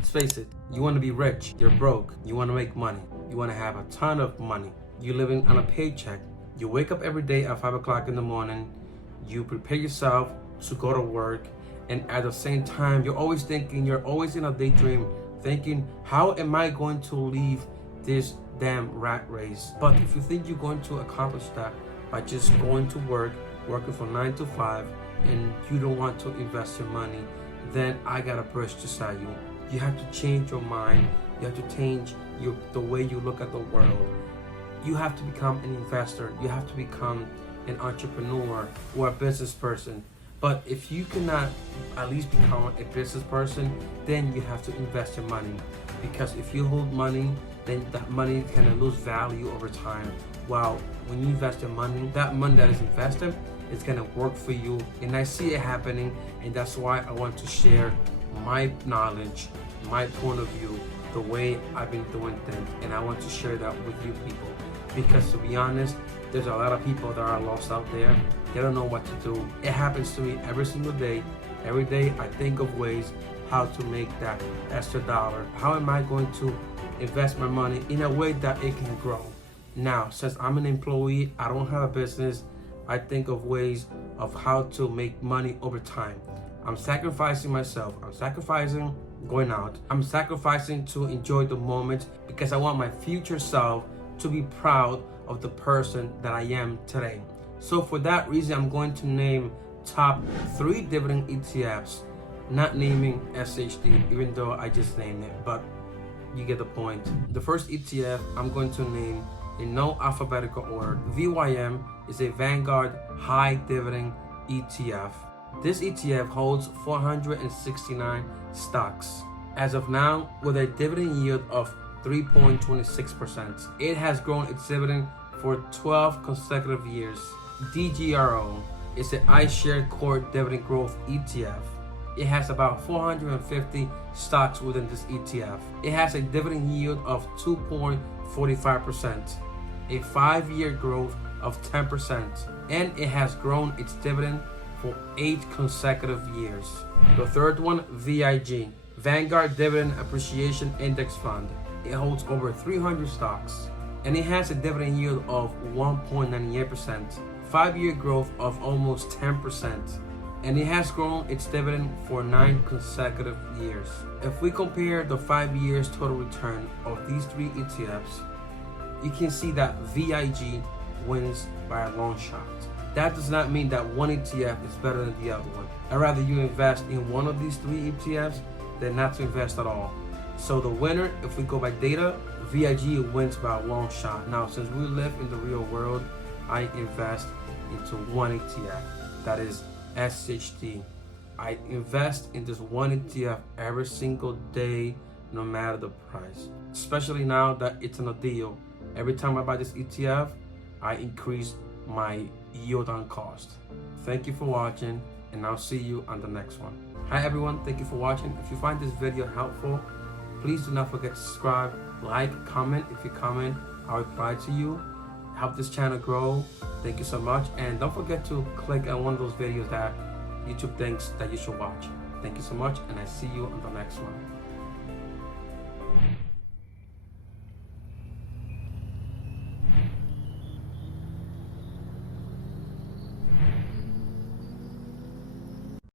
Let's face it, you want to be rich, you're broke, you want to make money, you want to have a ton of money, you're living on a paycheck. You wake up every day at 5 o'clock in the morning, you prepare yourself to go to work, and at the same time, you're always thinking, you're always in a daydream, thinking, how am I going to leave this damn rat race? But if you think you're going to accomplish that by just going to work, working from 9 to 5, and you don't want to invest your money, then I got a bridge to sell you. You have to change your mind. You have to change the way you look at the world. You have to become an investor. You have to become an entrepreneur or a business person. But if you cannot at least become a business person, then you have to invest your money. Because if you hold money, then that money can lose value over time. While when you invest your money, that money that is invested is gonna work for you. And I see it happening, and that's why I want to share my knowledge, my point of view, the way I've been doing things, and I want to share that with you people. Because to be honest, there's a lot of people that are lost out there. They don't know what to do. It happens to me every single day. Every day I think of ways how to make that extra dollar. How am I going to invest my money in a way that it can grow? Now, since I'm an employee, I don't have a business, I think of ways of how to make money over time. I'm sacrificing myself. I'm sacrificing going out. I'm sacrificing to enjoy the moment because I want my future self to be proud of the person that I am today. So for that reason, I'm going to name top 3 dividend ETFs, not naming SCHD, even though I just named it, but you get the point. The first ETF I'm going to name in no alphabetical order. VYM is a Vanguard high dividend ETF. This ETF holds 469 stocks. As of now, with a dividend yield of 3.26%. It has grown its dividend for 12 consecutive years. DGRO is an iShares Core Dividend Growth ETF. It has about 450 stocks within this ETF. It has a dividend yield of 2.45%, a 5-year growth of 10%, and it has grown its dividend for 8 consecutive years. The third one, VIG, Vanguard Dividend Appreciation Index Fund. It holds over 300 stocks, and it has a dividend yield of 1.98%, 5-year growth of almost 10%, and it has grown its dividend for 9 consecutive years. If we compare the 5 years total return of these 3 ETFs, you can see that VIG wins by a long shot. That does not mean that one ETF is better than the other one. I'd rather you invest in one of these 3 ETFs than not to invest at all. So the winner, if we go by data, VIG wins by a long shot. Now, since we live in the real world, I invest into one ETF, that is SCHD. I invest in this one ETF every single day, no matter the price. Especially now that it's in a deal. Every time I buy this ETF, I increase my yield on cost. Thank you for watching, and I'll see you on the next one. Hi everyone, thank you for watching. If you find this video helpful, please do not forget to subscribe, like, comment. If you comment, I'll reply to you. Help this channel grow. Thank you so much. And don't forget to click on one of those videos that YouTube thinks that you should watch. Thank you so much, and I see you on the next one.